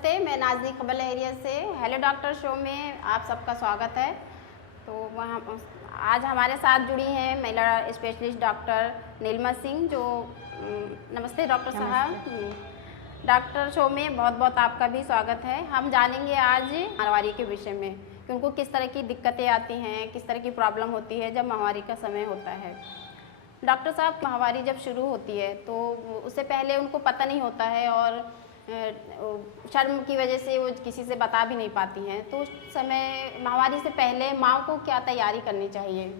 नमस्ते, मैं नाज़नी खबल एरिया से हेलो डॉक्टर शो में आप सबका स्वागत है। तो वहाँ आज हमारे साथ जुड़ी हैं महिला स्पेशलिस्ट डॉक्टर नीलमा सिंह जो नमस्ते डॉक्टर साहब। डॉक्टर शो में बहुत बहुत आपका भी स्वागत है। हम जानेंगे आज महामारी के विषय में कि उनको किस तरह की दिक्कतें आती हैं, किस तरह की प्रॉब्लम होती है जब महामारी का समय होता है। डॉक्टर साहब, महामारी जब शुरू होती है तो उससे पहले उनको पता नहीं होता है और शर्म की वजह से वो किसी से बता भी नहीं पाती हैं। तो उस समय महामारी से पहले माँ को क्या तैयारी करनी चाहिए?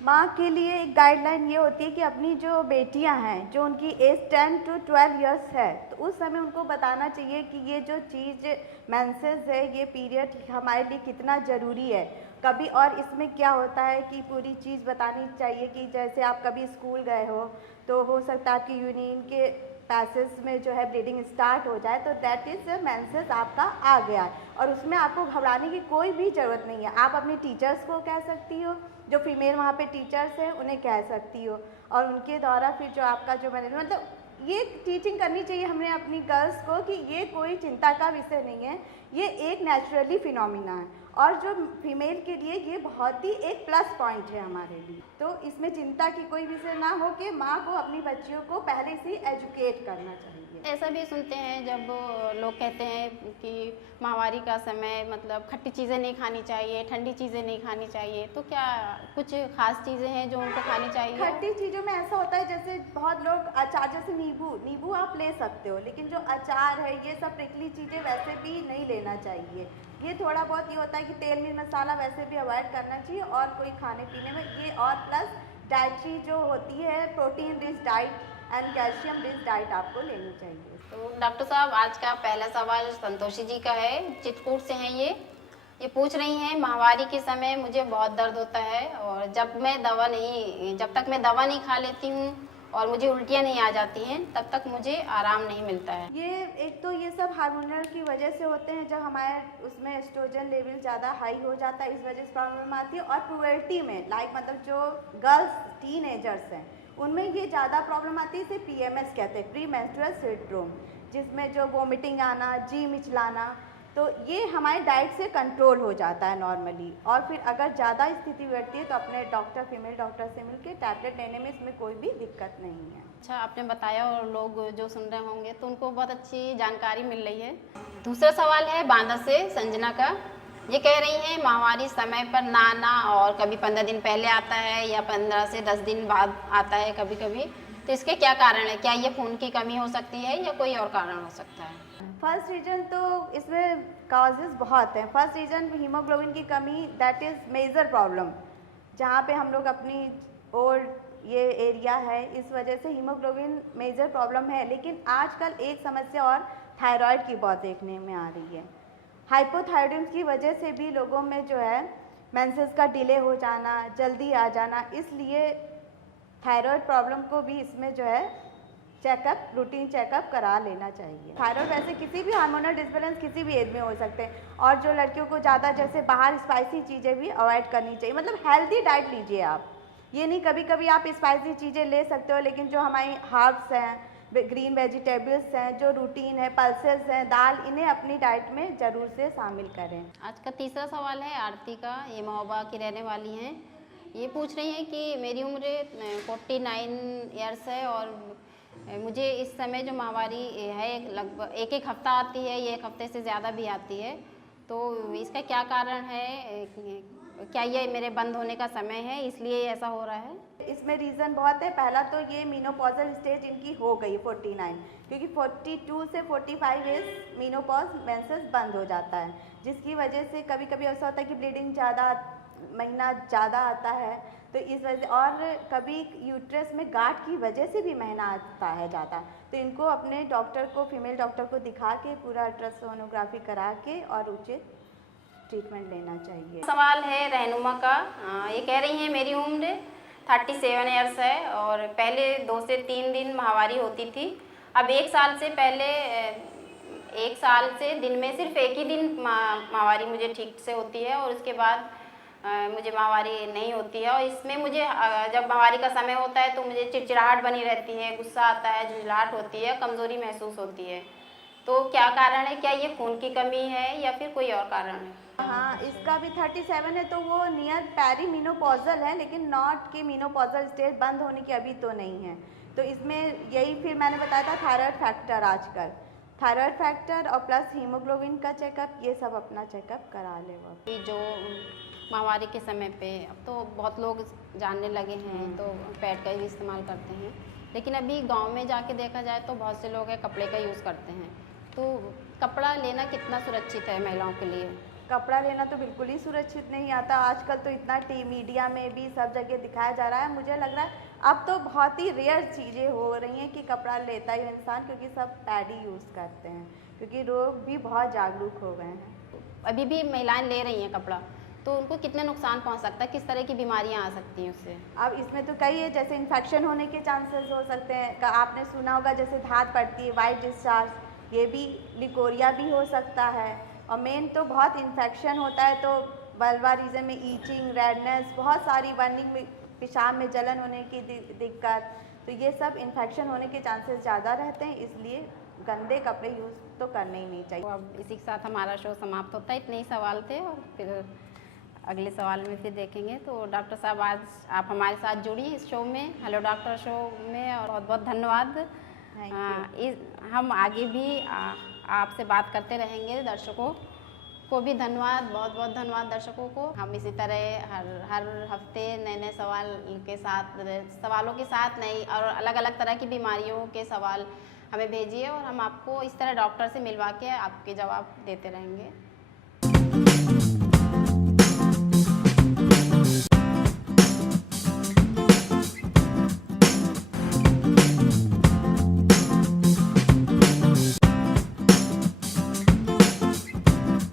माँ के लिए एक गाइडलाइन ये होती है कि अपनी जो बेटियां हैं जो उनकी एज 10 to 12 इयर्स है तो उस समय उनको बताना चाहिए कि ये जो चीज़ मेंसेस है, ये पीरियड हमारे लिए कितना ज़रूरी है। कभी और इसमें क्या होता है कि पूरी चीज़ बतानी चाहिए कि जैसे आप कभी स्कूल गए हो तो हो सकता है आपकी यूरिन के पैसेज में जो है ब्लीडिंग स्टार्ट हो जाए, तो दैट इज़ मेंसेस आपका आ गया है और उसमें आपको घबराने की कोई भी ज़रूरत नहीं है। आप अपने टीचर्स को कह सकती हो, जो फीमेल वहाँ पे टीचर्स हैं उन्हें कह सकती हो और उनके द्वारा फिर जो आपका जो मतलब ये टीचिंग करनी चाहिए हमने अपनी गर्ल्स को कि ये कोई चिंता का विषय नहीं है, ये एक नेचुरली फिनोमिना है और जो फीमेल के लिए ये बहुत ही एक प्लस पॉइंट है हमारे लिए। तो इसमें चिंता की कोई विषय ना हो कि माँ को अपनी बच्चियों को पहले से ही एजुकेट करना चाहिए। ऐसा भी सुनते हैं जब लोग कहते हैं कि महामारी का समय मतलब खट्टी चीज़ें नहीं खानी चाहिए, ठंडी चीज़ें नहीं खानी चाहिए, तो क्या कुछ खास चीज़ें हैं जो उनको खानी चाहिए? खट्टी चीज़ों में ऐसा होता है जैसे बहुत लोग अचार, जैसे नींबू आप ले सकते हो, लेकिन जो अचार है ये सब प्रिकली चीज़ें वैसे भी नहीं लेना चाहिए। ये थोड़ा बहुत ये होता है कि तेल मिर्च मसाला वैसे भी अवॉइड करना चाहिए और कोई खाने पीने में ये और प्लस डाइटरी जो होती है protein rich diet and calcium rich diet आपको लेनी चाहिए। तो डॉक्टर साहब, आज का पहला सवाल संतोषी जी का है, चित्रकूट से हैं ये पूछ रही हैं महामारी के समय मुझे बहुत दर्द होता है और जब तक मैं दवा नहीं खा लेती हूँ और मुझे उल्टियाँ नहीं आ जाती हैं तब तक मुझे आराम नहीं मिलता है। ये एक तो ये सब हार्मोनल की वजह से होते हैं, जब हमारे उसमें एस्ट्रोजन लेवल ज़्यादा हाई हो जाता है, इस वजह से प्रॉब्लम आती है। और पुबर्टी में मतलब जो गर्ल्स टीनेजर्स हैं उनमें ये ज़्यादा प्रॉब्लम आती है, इसे PMS कहते हैं, प्री मेंस्ट्रुअल सिंड्रोम, जिसमें जो वोमिटिंग आना, जी मिचलाना, तो ये हमारे डाइट से कंट्रोल हो जाता है नॉर्मली। और फिर अगर ज़्यादा स्थिति बढ़ती है तो अपने फीमेल डॉक्टर से मिलकर टैबलेट लेने में इसमें कोई भी दिक्कत नहीं है। अच्छा, आपने बताया और लोग जो सुन रहे होंगे तो उनको बहुत अच्छी जानकारी मिल रही है। दूसरा सवाल है बांदा से संजना का। ये कह रही हैं महामारी समय पर ना आना और कभी 15 दिन पहले आता है या 15 से 10 दिन बाद आता है कभी कभी, तो इसके क्या कारण है? क्या ये खून की कमी हो सकती है या कोई और कारण हो सकता है? फर्स्ट रीज़न तो इसमें काजेज़ बहुत हैं। फर्स्ट रीज़न हीमोग्लोबिन की कमी, दैट इज़ मेजर प्रॉब्लम, जहाँ पे हम लोग अपनी ओल्ड ये एरिया है इस वजह से हीमोग्लोबिन मेजर प्रॉब्लम है। लेकिन आजकल एक समस्या और थायराइड की बहुत देखने में आ रही है। हाइपोथायराइडिज्म की वजह से भी लोगों में जो है मेंसेस का डिले हो जाना, जल्दी आ जाना, इसलिए थायराइड प्रॉब्लम को भी इसमें जो है चेकअप, रूटीन चेकअप करा लेना चाहिए। थायराइड वैसे किसी भी हार्मोनल डिसबैलेंस किसी भी एज में हो सकते हैं और जो लड़कियों को ज़्यादा जैसे बाहर स्पाइसी चीज़ें भी अवॉइड करनी चाहिए। मतलब हेल्दी डाइट लीजिए आप, ये नहीं कभी कभी आप स्पाइसी चीज़ें ले सकते हो, लेकिन जो हमारी हर्ब्स हैं, ग्रीन वेजिटेबल्स हैं, जो रूटीन है, पल्सेस हैं, दाल, इन्हें अपनी डाइट में ज़रूर से शामिल करें। आज का तीसरा सवाल है आरती का। ये महोबा की रहने वाली हैं। ये पूछ रही हैं कि मेरी उम्र 49 ईयर्स है और मुझे इस समय जो महामारी है लगभग एक हफ्ता आती है, ये एक हफ्ते से ज़्यादा भी आती है, तो इसका क्या कारण है? क्या ये मेरे बंद होने का समय है इसलिए ऐसा हो रहा है? इसमें रीज़न बहुत है। पहला तो ये मीनोपॉजल स्टेज इनकी हो गई 49, क्योंकि 42 से 45 एज मीनोपॉज मेंसेस बंद हो जाता है, जिसकी वजह से कभी कभी ऐसा होता है कि ब्लीडिंग महीना ज़्यादा आता है, तो इस वजह से, और कभी यूट्रस में गांठ की वजह से भी महीना आता है ज़्यादा, तो इनको अपने डॉक्टर को, फीमेल डॉक्टर को दिखा के पूरा अल्ट्रासोनोग्राफी करा के और उचित ट्रीटमेंट लेना चाहिए। सवाल है रहनुमा का। ये कह रही हैं मेरी उम्र 37 ईयर्स है और पहले 2 से 3 दिन महामारी होती थी। अब 1 साल से दिन में सिर्फ एक ही दिन महामारी मुझे ठीक से होती है और उसके बाद मुझे महामारी नहीं होती है। और इसमें मुझे जब महामारी का समय होता है तो मुझे चिड़चिड़ाहट बनी रहती है, गुस्सा आता है, झुंझलाहट होती है, कमज़ोरी महसूस होती है। तो क्या कारण है, क्या ये खून की कमी है या फिर कोई और कारण है? हाँ, इसका भी 37 है, तो वो नियर पेरीमेनोपॉजल है, लेकिन नॉट कि मेनोपॉजल स्टेज बंद होने की अभी तो नहीं है। तो इसमें यही फिर मैंने बताया था थायराइड फैक्टर, आजकल थायराइड फैक्टर और प्लस हीमोग्लोबिन का चेकअप, ये सब अपना चेकअप करा ले वो। कि जो महामारी के समय पे अब तो बहुत लोग जानने लगे हैं तो पैड का ही इस्तेमाल करते हैं, लेकिन अभी गांव में जाके देखा जाए तो बहुत से लोग हैं कपड़े का यूज़ करते हैं। तो कपड़ा लेना कितना सुरक्षित है महिलाओं के लिए? कपड़ा लेना तो बिल्कुल ही सुरक्षित नहीं आता। आजकल तो इतना मीडिया में भी सब जगह दिखाया जा रहा है। मुझे लग रहा है अब तो बहुत ही रेयर चीज़ें हो रही हैं कि कपड़ा लेता ही इंसान, क्योंकि सब पैड ही यूज़ करते हैं, क्योंकि लोग भी बहुत जागरूक हो गए हैं। अभी भी महिलाएं ले रही हैं कपड़ा, तो उनको कितने नुकसान पहुंच सकता है, किस तरह की बीमारियां आ सकती हैं उससे? अब इसमें तो कई है, जैसे इन्फेक्शन होने के चांसेस हो सकते हैं। आपने सुना होगा जैसे धात पड़ती है, वाइट डिस्चार्ज, ये भी लिकोरिया भी हो सकता है। और मेन तो बहुत इन्फेक्शन होता है तो वल्वा रीजन में ईचिंग, रेडनेस, बहुत सारी बर्निंग में, पेशाब में जलन होने की दिक्कत, तो ये सब इन्फेक्शन होने के चांसेस ज़्यादा रहते हैं। इसलिए गंदे कपड़े यूज़ तो करने ही नहीं चाहिए। तो अब इसी के साथ हमारा शो समाप्त होता है। इतने ही सवाल थे और फिर अगले सवाल में फिर देखेंगे। तो डॉक्टर साहब, आज आप हमारे साथ जुड़ी इस शो में, हेलो डॉक्टर शो में, और बहुत बहुत धन्यवाद। हम आगे भी आपसे बात करते रहेंगे। दर्शकों को भी धन्यवाद, बहुत बहुत धन्यवाद दर्शकों को। हम इसी तरह हर हफ्ते नए नए सवालों के साथ नई और अलग अलग तरह की बीमारियों के सवाल हमें भेजिए और हम आपको इस तरह डॉक्टर से मिलवा के आपके जवाब देते रहेंगे।